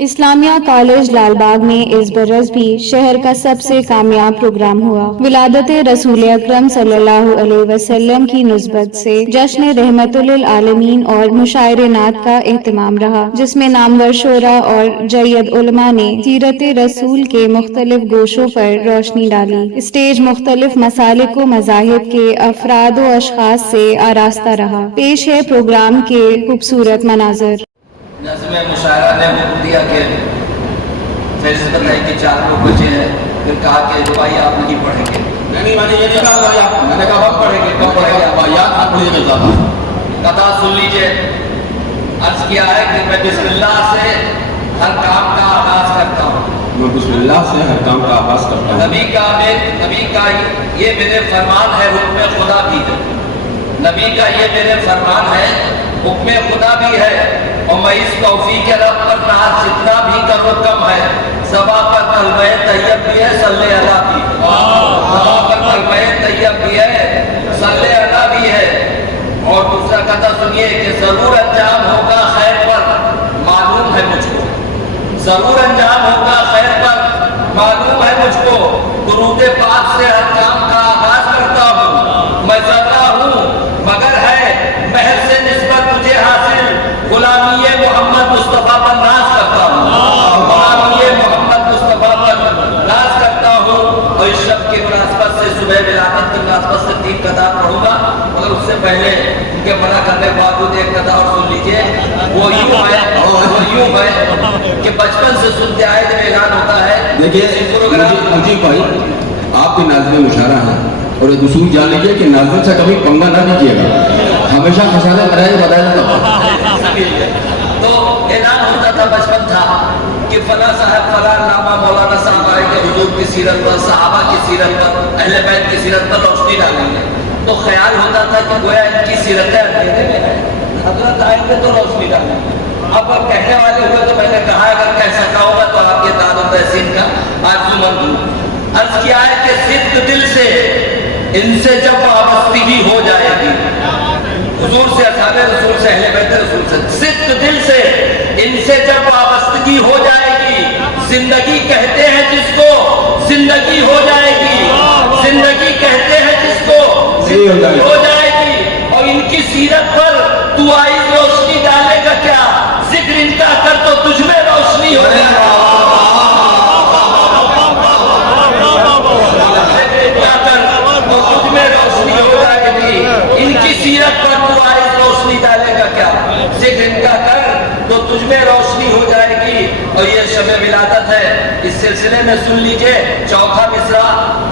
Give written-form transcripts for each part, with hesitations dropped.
اسلامیہ college Lal Bagh میں اس برس بھی شہر کا سب سے کامیاب پروگرام ہوا۔ ولادت رسول اکرم صلی اللہ علیہ وسلم کی نسبت سے جشن رحمت للعالمین اور مشاعرے نعت کا اہتمام رہا، جس میں نامور شعراء اور جید علماء نے سیرت رسول کے مختلف گوشوں پر روشنی ڈالی۔ اسٹیج مختلف مسالک و مذاہب کے افراد و اشخاص سے آراستہ رہا۔ پیش ہے پروگرام کے خوبصورت مناظر۔ نظم مشاعرہ نے حکم دیا کہ فیض بتائی کہ 4 لوگ بچے ہیں، پھر کہا کہ بھائی آپ نہیں پڑھیں گے۔ نہیں میں نے یہ نہیں کہا بھائی آپ، میں نے کہا آپ پڑھیں گے، کب پڑھیں گے بھائی آپ پڑھیں گے زیادہ۔ قطع سن لیجئے، عرض کیا ہے کہ میں بسم اللہ سے ہر کام کا آغاز کرتا ہوں۔ میں بسم اللہ سے ہر کام کا آغاز کرتا ہوں۔ نبی کا یہ میرے فرمان ہے، حکم خدا بھی ہے۔ نبی کا یہ میرے فرمان ہے، حکم خدا بھی ہے، اور میں اس توفیق رب پر ناز جتنا بھی کرو کم ہے۔ زباں پر کلمہ طیب بھی ہے، صلی اللہ بھی ہے۔ زباں پر کلمہ طیب بھی ہے، صلی اللہ بھی ہے۔ اور دوسرا قطع سنیے کہ ضرور انجام ہوگا خیر پر، معلوم ہے مجھ کو۔ ضرور انجام ہوگا خیر پر، معلوم ہے مجھ کو۔ درود پاک سے ہر کام کا آغاز کرتا ہوں۔ میں ذرہ ہوں مگر ہے مہر سے نسبت مجھے حاصل، غلامی محمد مصطفیٰ پر ناز کرتا ہوں۔ غلامی محمد مصطفیٰ پر ناز کرتا ہوں۔ اور اس شب کی مناسبت سے، صبح ولادت کی مناسبت سے 3 قطع پڑھوں گا، مگر اس سے پہلے ان کے منع کرنے کے باوجود ایک قطع اور سن لیجئے۔ وہ یوں ہے کہ بچپن سے سنتے آئے جب اعلان ہوتا ہے۔ دیکھیے مجھے بھائی آپ کے ناظم مشاعرہ ہیں، اور ایک اصول جان لیجیے کہ ناظم سے کبھی پنگا نہ دیجیے گا، ہمیشہ خسارے بنائے بتایا جاتا ہے۔ تو اعلان ہوتا تھا، بچپن تھا کہ فلاں صاحب فلاں نامہ مولانا صاحب آئے کہ حضور کی سیرت پر، صحابہ کی سیرت پر، اہل بیت کی سیرت پر روشنی ڈالیں گے۔ تو خیال ہوتا تھا کہ گویا ان کی سیرتیں اندھیرے میں ہیں، حضرت آئیں گے تو روشنی ڈالیں گے۔ اب کہنے والے ہوئے تو میں نے کہا اگر کہہ سکا ہوگا تو آپ کے داد و تحسین کا آرزومند ہوں۔ عرض کیا ہے کہ صدق دل سے ان سے جب وابستگی ہو جائے گی، حضور سے، اصحاب رسول سے، اہل بیت رسول سے، صدق دل سے ان سے جب وابستگی ہو جائے گی، زندگی کہتے ہیں جس کو زندگی ہو جائے گی، زندگی کہتے ہیں جس کو زندگی ہو جائے گی۔ اور ان کی سیرت پر تو آئی روشنی ڈالے گا کیا؟ ذکر ان کا کر تو تجھ میں روشنی ہو جائے گی۔ ان کی سیرت پر تو آئی روشنی ڈالے گا کیا؟ ذکر ان کا کر تو تجھ میں روشنی ہو جائے گی۔ اور یہ شب ولادت ہے، اس سلسلے میں سن لیجئے چوتھا مصرع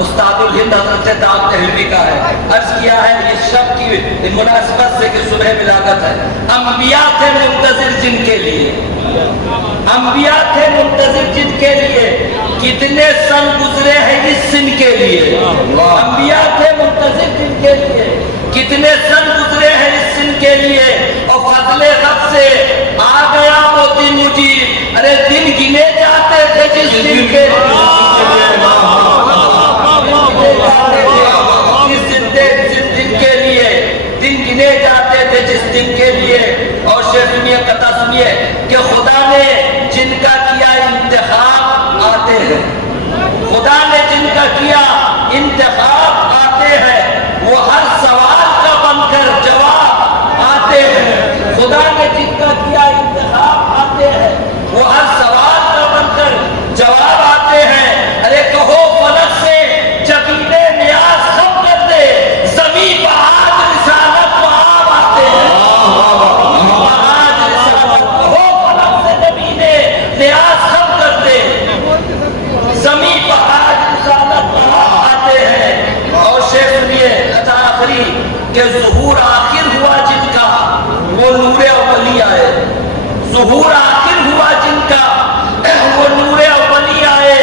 استاد الہند حضرت داؤد دہلوی کا ہے۔ عرض کیا ہے اس شب کی مناسبت سے کہ صبح ولادت ہے۔ انبیاء تھے منتظر جن کے لیے، انبیاء تھے منتظر جن کے لیے، کتنے سن گزرے ہیں اس سن کے لیے۔ انبیاء تھے منتظر جن کے لیے، کتنے سن گزرے ہیں اس سن کے لیے، اور فضل رب سے آ گیا وہ دن مجید۔ ارے دن گنے جاتے تھے جس دن کے دن گنے جاتے تھے جس دن کے لیے۔ اور شیخ سنیے، قطع سنیے کہ خدا نے جن کا کیا انتخاب آتے ہیں، خدا نے جن کا کیا انتخاب آتے ہیں، وہ ہر سوال کا بن کر جواب آتے ہیں۔ خدا نے جن کا کیا انتخاب آتے ہیں، وہ ہر سوال کا بن کر جواب آتے ہیں۔ ارے کہو فلک سے جبینے نیاز خم کر دے، زمین پر آج رسالت وہاں آتے ہیں۔ آج رسالت کہو فلک سے جبینے نیاز خم کر دے، زمین پر آج رسالت وہاں آتے ہیں۔ اور شیخ سنیے قطع آخری کہ ظہور آخر ہوا جن کا، وہ نور اولی آئے۔ ظہور آخر ہوا جن کا، وہ نور اولی آئے۔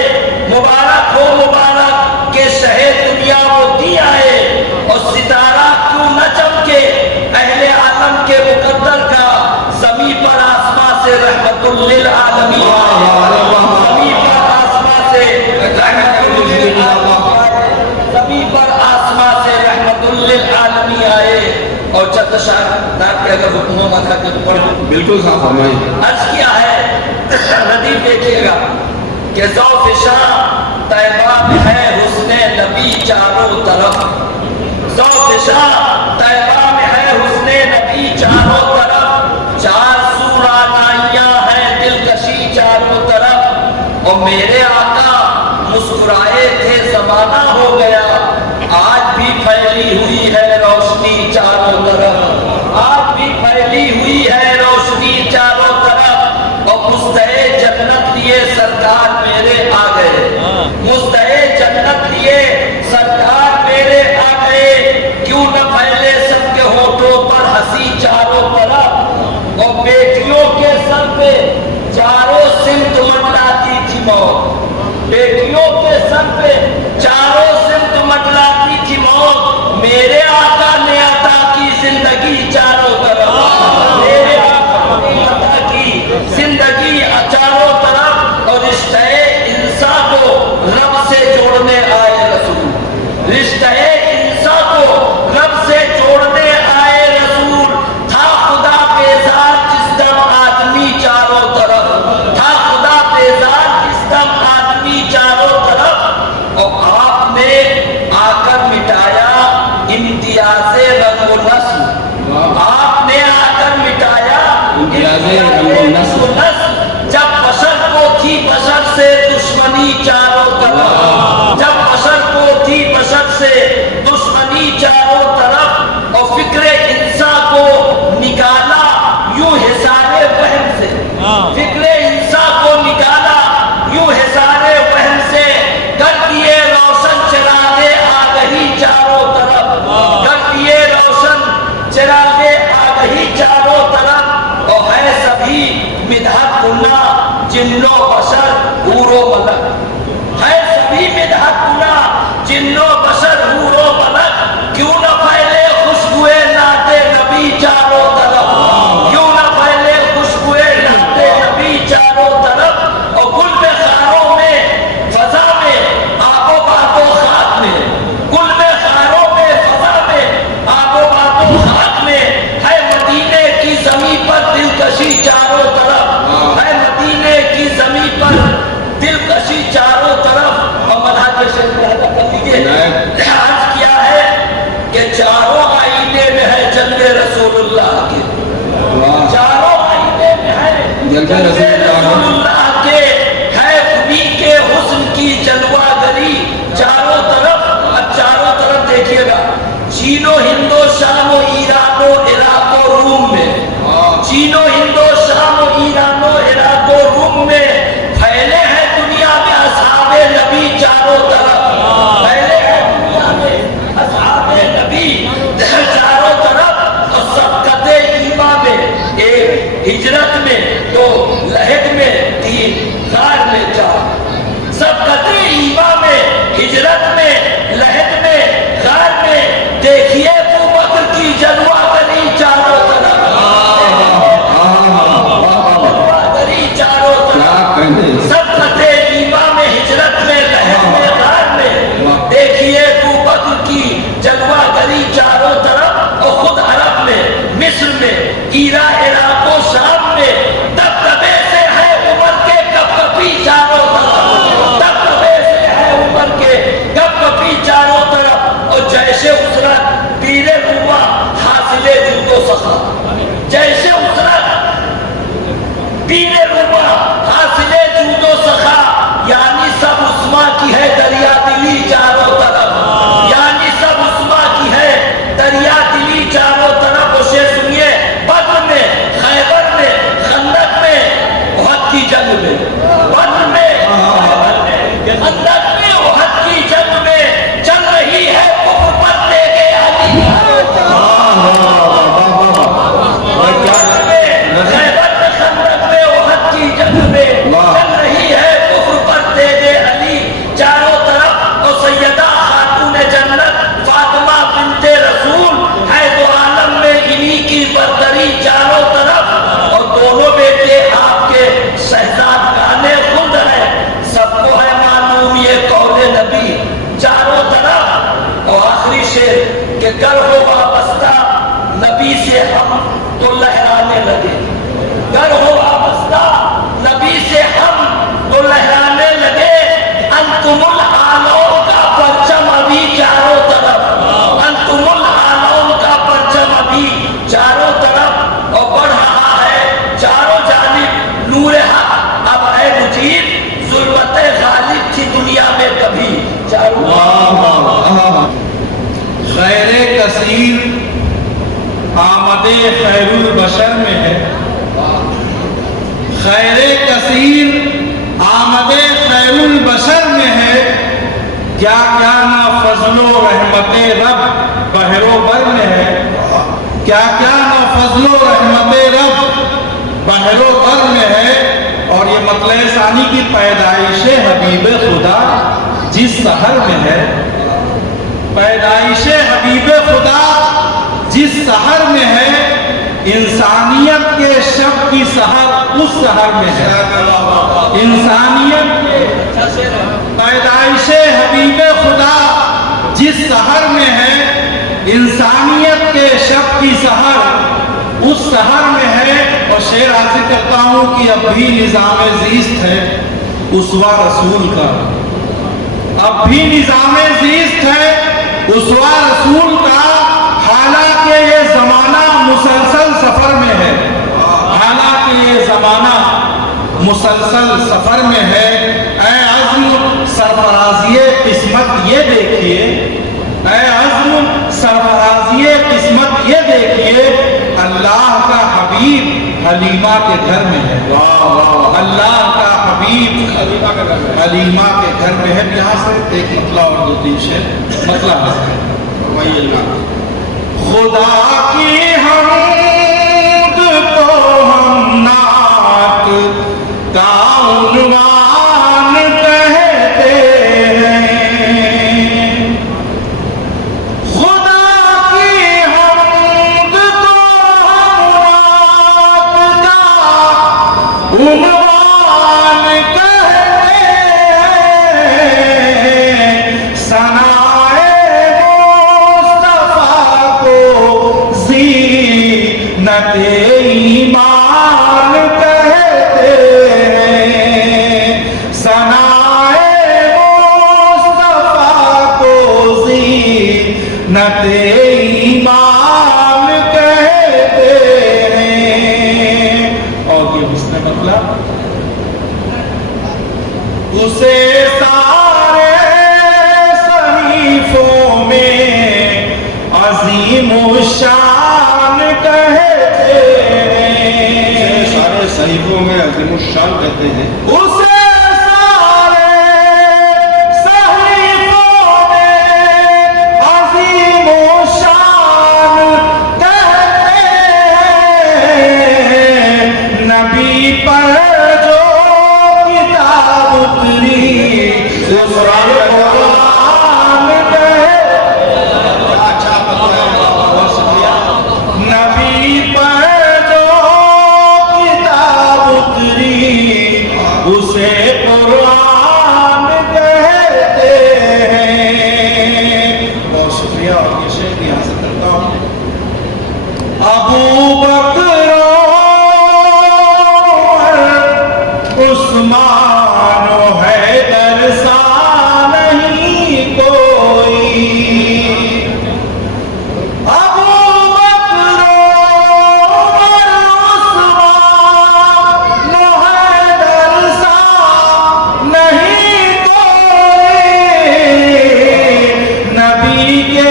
مبارک ہو مبارک کہ شہ دنیا وہ دی آئے، اور ستارہ کیوں نہ چمکے اہل عالم کے مقدر کا، زمین پر آسمان سے رحمت للعالمین آئے۔ زمین پر آسمان سے رحمت للعالمین، زمین پر آسمان سے رحمت للعالمین آئے۔ اور چند شاہدات کے اگر حکم و مدح کے پڑھوں، بالکل صاحب فرمائیں۔ عرض کیا ہے ردیف دیکھیے گا کہ ذوف شاہ طیبہ میں ہے حسن نبی چاروں طرف، ذوف شاہ طیبہ میں ہے حسن نبی چاروں طرف، چار سورانائیاں ہیں دلکشی چاروں طرف، اور میرے آقا مسکرائے تھے زمانہ ہو گیا، آج بھی پھیلی ہوئی ہے روشنی چاروں طرف، آج بھی پھیلی ہوئی ہے روشنی چاروں طرف، اور مستحے جنت لیے سرکار میرے آ گئے، مستحے جنت لیے سرکار میرے آ گئے، کیوں نہ پھیلے سب کے ہونٹوں پر ہنسی چاروں طرف، اور بیٹیوں کے سر پہ چاروں سمت منڈلاتی تھی موت، بیٹیوں کے سر پہ چاروں سمت منڈلاتی تھی موت، میرے آقا نے عطا کی زندگی چاروں طرف، میرے آقا نے عطا کی زندگی چاروں طرف، اور رشتہ انسان کو رب سے جوڑنے آئے رسول، رشتہ انسان کو رب سے جوڑنے آئے رسول، تھا خدا بیزار جس دم آدمی چاروں طرف، تھا خدا بیزار جس دم آدمی چاروں طرف، اور آپ نے آ کر مٹایا امتیاز رنگ و نسل، آپ نے آ کر مٹایا امتیاز رنگ و نسل، جب بشر کو تھی بشر سے دشمنی چاروں طرف، جب بشر کو تھی بشر سے دشمنی چاروں طرف، اور فکر انسان کو نکالا یوں حصار وہم سے، فکر انسان کو نکالا یوں حصار وہم سے، کر دیے روشن چراغے آگہی چاروں طرف، کر دیے روشن چراغے آگہی چاروں طرف، اور ہے سبھی مدحت اللہ جن و بشر حور و ملک، ہے سبھی مدحت اللہ جن و بشر حور و ملک، کیوں نہ پھیلے خوشبوئے نعت نبی چاروں طرف، کیوں نہ پھیلے خوشبوئے نعت نبی چاروں طرف، اور گل میں خاروں میں فضا میں آب و باد و خاک میں، گل میں خاروں میں فضا میں آب و باد و خاک میں، ہے مدینے کی زمین پر دلکشی چاروں طرف، ہے مدینے کی زمین پر دلکشی چاروں طرف، اور منہج شریف ادا کر لیجیے، عرض کیا ہے کہ چاروں آئینے میں ہے جلوہ رسول اللہ کے، چاروں آئینے میں ہے جلوہ رسول اللہ کے، ہے انہی کے حسن کی جلوہ گری چاروں طرف، اب چاروں طرف دیکھیے گا، چین و ہند و شام و ایران و عراق و روم میں، چین و ہند و شام و ایران و عراق و روم میں، پھیلے ہیں دنیا میں اصحاب نبی چاروں طرف، پھیلے ہیں دنیا میں اصحاب نبی چاروں طرف، اور سبقت ایمان میں ایک، ہجرت میں دو، لحد میں تین، غار میں چار، سبقت ایمان میں ہجرت میں لحد میں غار میں، دیکھیے ابو بکر کی جلوہ گری چاروں طرف، چاروں طرف، سبقت ایمان میں ہجرت میں لحد میں غار میں، دیکھیے ابو بکر کی جلوہ گری چاروں طرف، اور خود عرب میں، مصر میں، عراق عراق و شام میں، دبدبے سے ہے عمر کے کپ کپی چاروں طرف، دبدبے سے ہے عمر کے کپ کپی چاروں طرف، اور جیسے اسرت پیر روا حاصل جود و سخا، جیسے اسرت پیر روا حاصل جود و سخا، یعنی سب عثمان کی ہے دریا دلی چاروں طرف، یعنی سب عثمان کی ہے دریا دلی چاروں طرف، اسے سنیے، بدر میں، خیبر میں، خندق میں، احد کی جنگ میں، بدر میں، خیبر میں، خندق میں، احد کی جنگ میں، چل رہی ہے کفر پر تیغ علی چاروں طرف، خیبر میں، خندق میں، احد کی جنگ میں، چل رہی ہے کفر پر تیغ علی چاروں طرف، اور سیدہ خاتون جنت فاطمہ بنت رسول ہے تو عالم میں انہی کی برتری چاروں طرف، اور دونوں بیٹے آپ کے شہزاد گانے خود خیر کثیر آمد خیر البشر میں ہے، خیر کثیر آمد خیر البشر میں ہے، کیا کیا نہ فضل و رحمت رب بحر و بر میں ہے، کیا کیا نہ فضل و رحمت رب بحر و بر میں ہے۔ اور یہ مطلع ثانی کی پیدائش حبیب خدا جس سحر میں ہے، پیدائش حبیب خدا جس سحر میں ہے، انسانیت کے شب کی سحر اس سحر میں ہے، انسانیت کے پیدائش حبیب خدا جس سحر میں ہے، انسانیت کے شب کی سحر اس سحر میں ہے۔ اور شعر حاصل کرتا ہوں کہ اب بھی نظام زیست ہے اسوہ رسول کا، اب بھی نظام زیست ہے اسوہ رسول کا، حالانکہ یہ زمانہ مسلسل سفر میں ہے، حالانکہ یہ زمانہ مسلسل سفر میں ہے۔ اے عزم سرفرازی قسمت یہ دیکھیے، اے عزم سرفرازی قسمت یہ دیکھیے، اللہ کا حبیب حلیمہ کے گھر میں ہے، اللہ کا حبیب حلیمہ کے گھر میں ہے۔ یہاں سے ایک مطلع اور دو تین شعر مطلع ہے، خدا کی حمد کو ہم نعت کا عنوان کہتے ہیں، خدا کی حمد کو ہم نعت کا عنوان کہتے ہیں، ثنائے مصطفیٰ کو زینت ایمان کہتے ہیں، ثنائے مصطفیٰ کو زینت ایمان کہتے ہیں۔ اور یہ حسن مطلب اسے سارے صحیفوں میں عظیم الشان کہتے ہیں، سارے صحیفوں میں عظیم الشان کہتے ہیں، اسے سارے صحیفوں میں عظیم الشان کہتے ہیں، نبی پر جو کتاب اتری اس قرآن کہتے ہیں، نبی پر جو کتاب اتری اسے قرآن کہتے ہیں۔ بہت شکریہ، اور یہ شعر بھی حاصل کرتا ہوں۔ ابو بکر عثمان و حیدر سا نہیں کوئی، ابو بکر عثمان و حیدر سا نہیں کوئی، نبی کے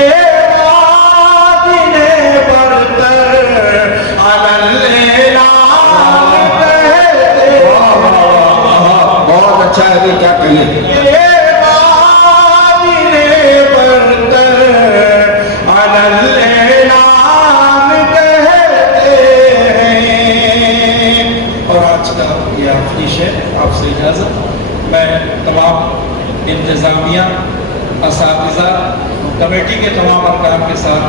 بعد انہیں برتر علی الاعلام کہتے ہیں۔ بہت اچھا ہے، کہ کیا کہیے، اور آج کا یہ آخری شعر، آپ سے اجازت، میں تمام انتظامیہ، اساتذہ، کمیٹی کے تمام ارکان کے ساتھ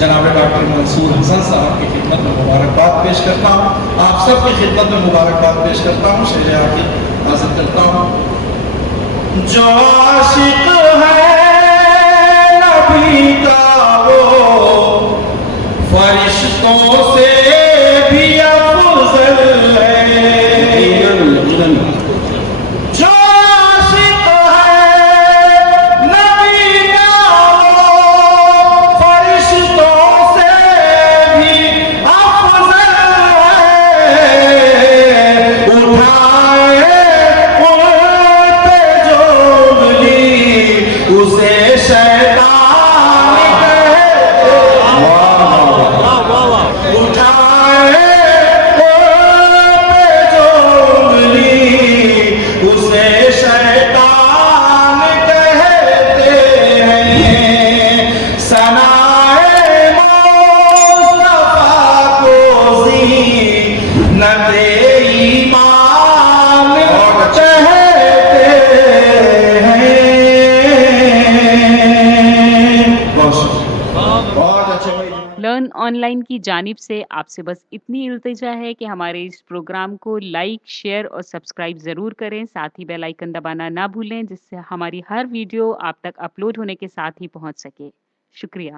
جناب ڈاکٹر منصور حسن صاحب کی خدمت میں مبارکباد پیش کرتا ہوں، آپ سب کی خدمت میں مبارکباد پیش کرتا ہوں، شعر آخر حاصل کرتا ہوں۔ جو عاشق ہے نبی کا وہ فرشتوں سے بھی افضل ہے، جو عاشق ہے نبی کا وہ فرشتوں سے بھی افضل ہے، اٹھائے ان پہ جو انگلی آن لائن کی جانب سے آپ سے بس اتنی التجا ہے کہ ہمارے اس پروگرام کو لائک، شیئر اور سبسکرائب ضرور کریں، ساتھ ہی بیل آئیکن دبانا نہ بھولیں، جس سے ہماری ہر ویڈیو آپ تک اپلوڈ ہونے کے ساتھ ہی پہنچ سکے۔ شکریہ۔